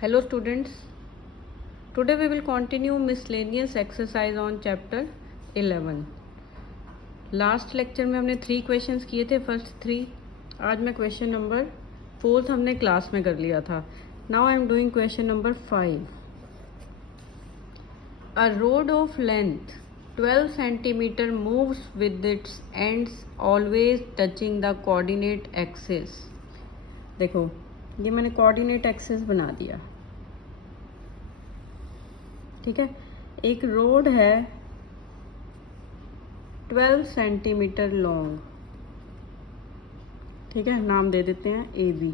Hello students, today we will continue miscellaneous exercise on chapter 11. Last lecture में हमने 3 questions किए थे, first 3. आज मैं क्वेश्चन नंबर 4 हमने क्लास में कर लिया था. Now I am doing question number 5. A road of length 12 centimeter moves with its ends always touching the coordinate axis. देखो ये मैंने कोऑर्डिनेट एक्सिस बना दिया, ठीक है. एक रोड है 12 सेंटीमीटर लॉन्ग, ठीक है, नाम दे देते हैं A B,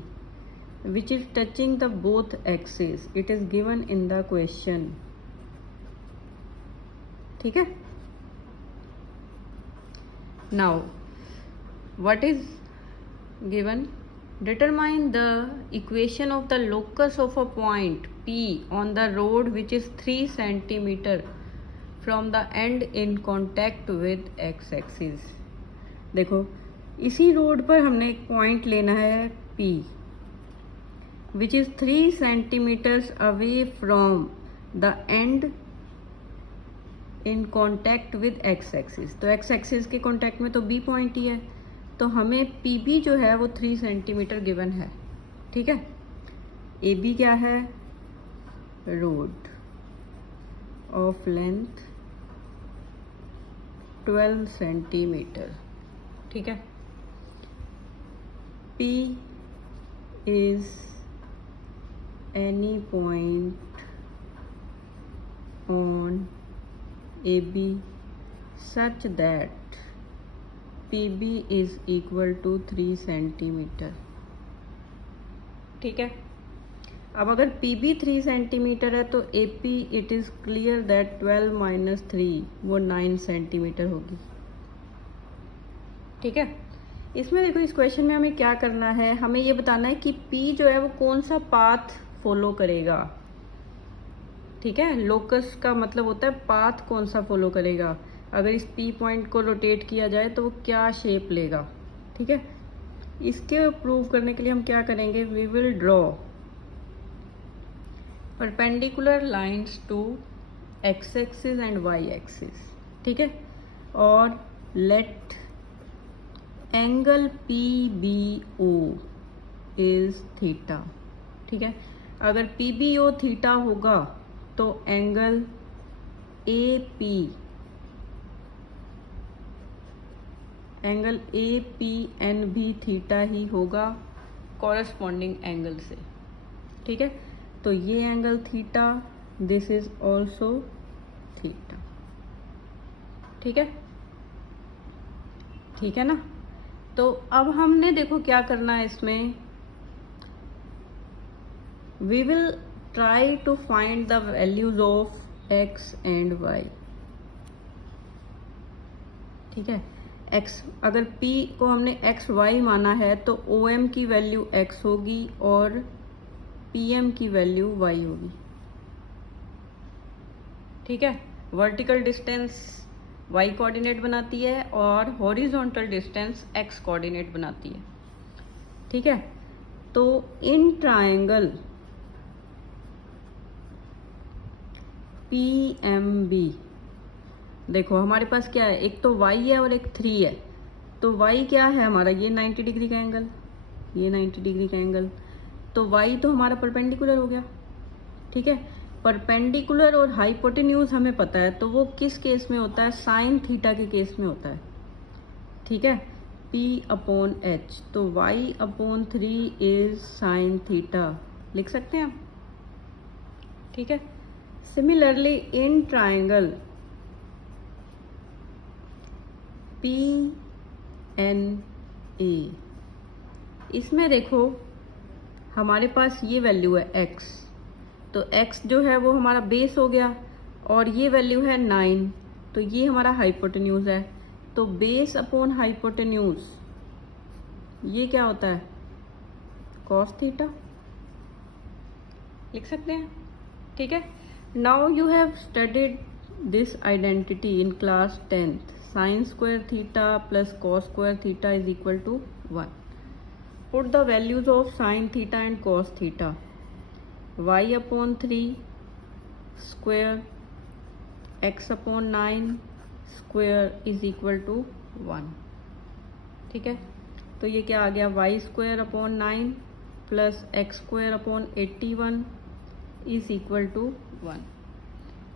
which is touching the both axis. It is given in the question, ठीक है. Now what is given? Determine the equation of the locus of a point P on the road which is 3 centimeter from the end in contact with x-axis. देखो इसी road पर हमने एक point लेना है P which is 3 centimeters away from the end in contact with x-axis. तो x-axis के contact में तो B पॉइंट ही है, तो हमें पी बी जो है वो 3 सेंटीमीटर गिवन है, ठीक है. ए बी क्या है? रोड ऑफ लेंथ 12 सेंटीमीटर, ठीक है. P is any point on A B such that PB is equal to 3 centimetre, ठीक है. अब अगर PB 3 सेंटीमीटर है तो AP it is clear that 12 minus 3 वो 9 सेंटीमीटर होगी, ठीक है. इसमें देखो इस क्वेश्चन में हमें क्या करना है, हमें ये बताना है कि P जो है वो कौन सा पाथ फॉलो करेगा, ठीक है. लोकस का मतलब होता है पाथ कौन सा फॉलो करेगा. अगर इस P पॉइंट को रोटेट किया जाए तो वो क्या शेप लेगा, ठीक है. इसके प्रूव करने के लिए हम क्या करेंगे? We will draw perpendicular lines to x axis and y axis, ठीक है. और let angle PBO is theta, ठीक है. अगर PBO थीटा होगा तो एंगल APN भी थीटा ही होगा कॉरस्पॉन्डिंग एंगल से, ठीक है. तो ये angle theta, this is also theta, ठीक है, ठीक है ना. तो अब हमने देखो क्या करना है इसमें, we will try to find the values of x and y, ठीक है. x अगर P को हमने एक्स वाई माना है तो OM की वैल्यू x होगी और PM की वैल्यू y होगी, ठीक है. वर्टिकल डिस्टेंस y कोऑर्डिनेट बनाती है और हॉरिजॉन्टल डिस्टेंस x कोऑर्डिनेट बनाती है, ठीक है. तो इन ट्रायंगल PMB देखो हमारे पास क्या है, एक तो y है और एक 3 है. तो y क्या है हमारा, ये 90 डिग्री का एंगल, ये 90 डिग्री का एंगल. तो y तो हमारा परपेंडिकुलर हो गया, ठीक है. परपेंडिकुलर और हाइपोटेन्यूज हमें पता है, तो वो किस केस में होता है? साइन थीटा के केस में होता है, ठीक है. P/H, तो y/3 इज साइन थीटा लिख सकते हैं हम, ठीक है. सिमिलरली इन ट्राइंगल PNA, इसमें देखो हमारे पास ये वैल्यू है x, तो x जो है वो हमारा बेस हो गया और ये वैल्यू है 9, तो ये हमारा हाइपोटेन्यूज है. तो बेस अपॉन हाइपोटेन्यूज ये क्या होता है? cos थीटा लिख सकते हैं, ठीक है. Now you have studied this identity in class 10th. Sin square theta plus cos square theta is equal to 1. Put the values of sin theta and cos theta. y/3 square x/9 square is equal to 1। ठीक है, तो ये क्या आ गया, y²/9 plus x²/81 is equal to 1।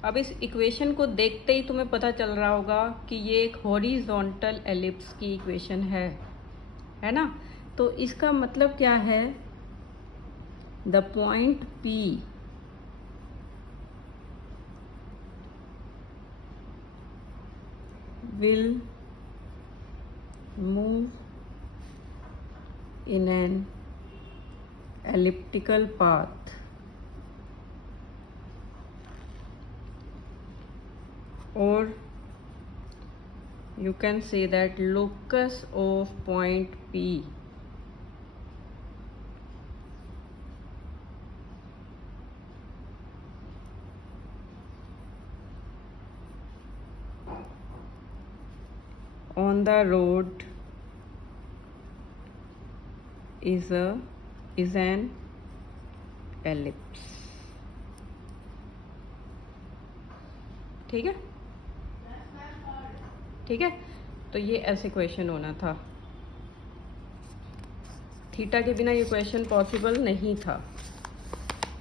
अब इस equation को देखते ही तुम्हें पता चल रहा होगा कि ये एक हॉरिजॉन्टल एलिप्स की इक्वेशन है ना। तो इसका मतलब क्या है, the point P will move in an elliptical path or you can say that locus of point P on the road is an ellipse। ठीक है, ठीक है, तो ये ऐसे क्वेश्चन होना था। थीटा के बिना ये क्वेश्चन पॉसिबल नहीं था।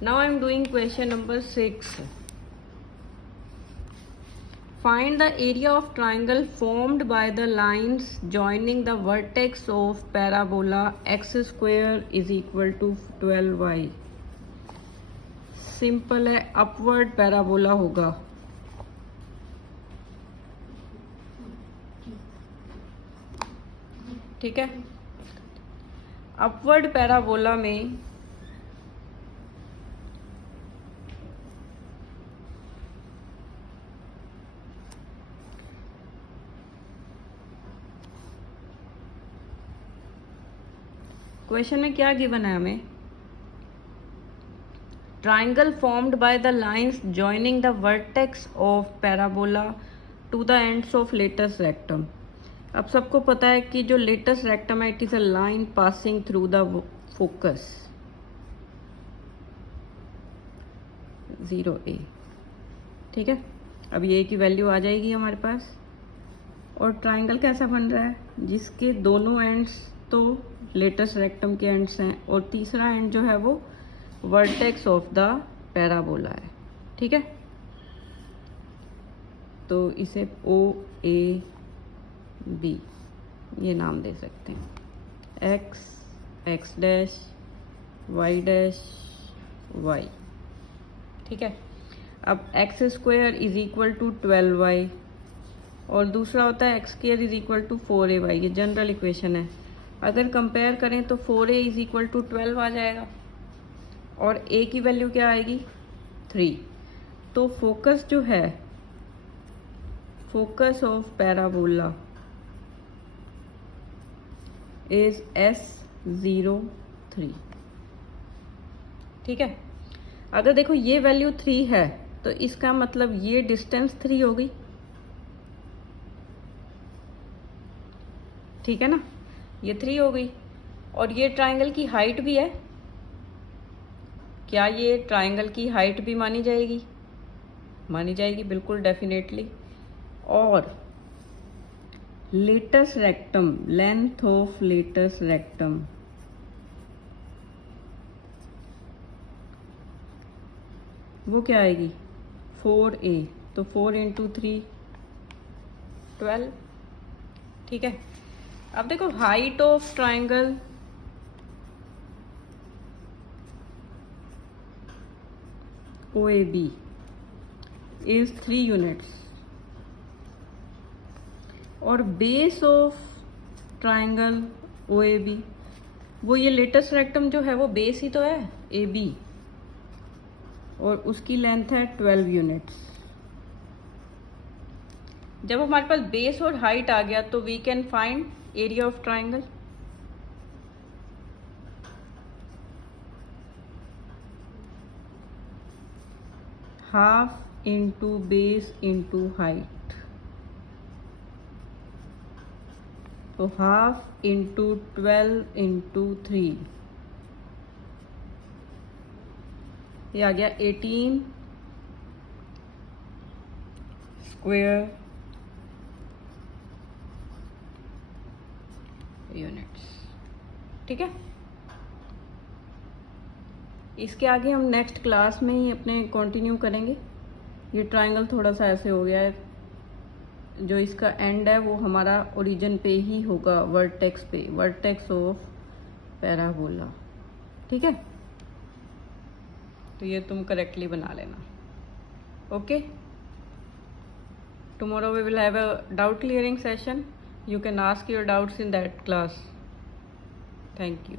Now I am doing question number 6। Find the area of triangle formed by the lines joining the vertex of parabola x square is equal to 12y। Simple है, upward parabola होगा। ठीक है, upward parabola में question में क्या given है हमें, triangle formed by the lines joining the vertex of parabola to the ends of latus rectum. अब सबको पता है कि जो लेटस रेक्टम है it is a line passing through the focus 0a। ठीक है, अब ये की वैल्यू आ जाएगी हमारे पास। और ट्राइंगल कैसा बन रहा है, जिसके दोनों एंड्स तो लेटस रेक्टम के एंड्स हैं और तीसरा एंड जो है वो वर्टेक्स ऑफ द पैराबोला है। ठीक है, तो इसे OAB ये नाम दे सकते हैं, x dash y dash y। ठीक है, अब x² is equal to 12y और दूसरा होता है x² is equal to 4ay। ये जनरल इक्वेशन है। अगर कंपेयर करें तो 4a इज इक्वल टू 12 आ जाएगा और a की वैल्यू क्या आएगी 3। तो फोकस जो है, focus of parabola is S03। ठीक है, अगर देखो ये वैल्यू 3 है तो इसका मतलब ये डिस्टेंस 3 होगी। ठीक है ना, ये 3 हो गई और ये ट्राइंगल की हाइट भी है। क्या ये ट्राइंगल की हाइट भी मानी जाएगी? मानी जाएगी, बिल्कुल डेफिनेटली। और latus rectum, length of latus rectum वो क्या आएगी 4a। तो 4 × 3 12। ठीक है, अब देखो height of triangle OAB is 3 units और बेस ऑफ ट्राइंगल OAB वो ये लेटेस्ट रेक्टम जो है वो बेस ही तो है AB और उसकी लेंथ है 12 यूनिट्स। जब हमारे पास बेस और हाइट आ गया तो we can find area of triangle. Half into base into height, तो हाफ इंटू 12 × 3 ये आ गया 18 स्क्वायर यूनिट्स। ठीक है, इसके आगे हम नेक्स्ट क्लास में ही अपने कंटिन्यू करेंगे। ये ट्रायंगल थोड़ा सा ऐसे हो गया है, जो इसका एंड है वो हमारा ओरिजिन पे ही होगा, वर्टेक्स पे, वर्टेक्स ऑफ पैराबोला। ठीक है, तो ये तुम करेक्टली बना लेना। Okay, tomorrow we will have a doubt clearing session. You can ask your doubts in that class. Thank you.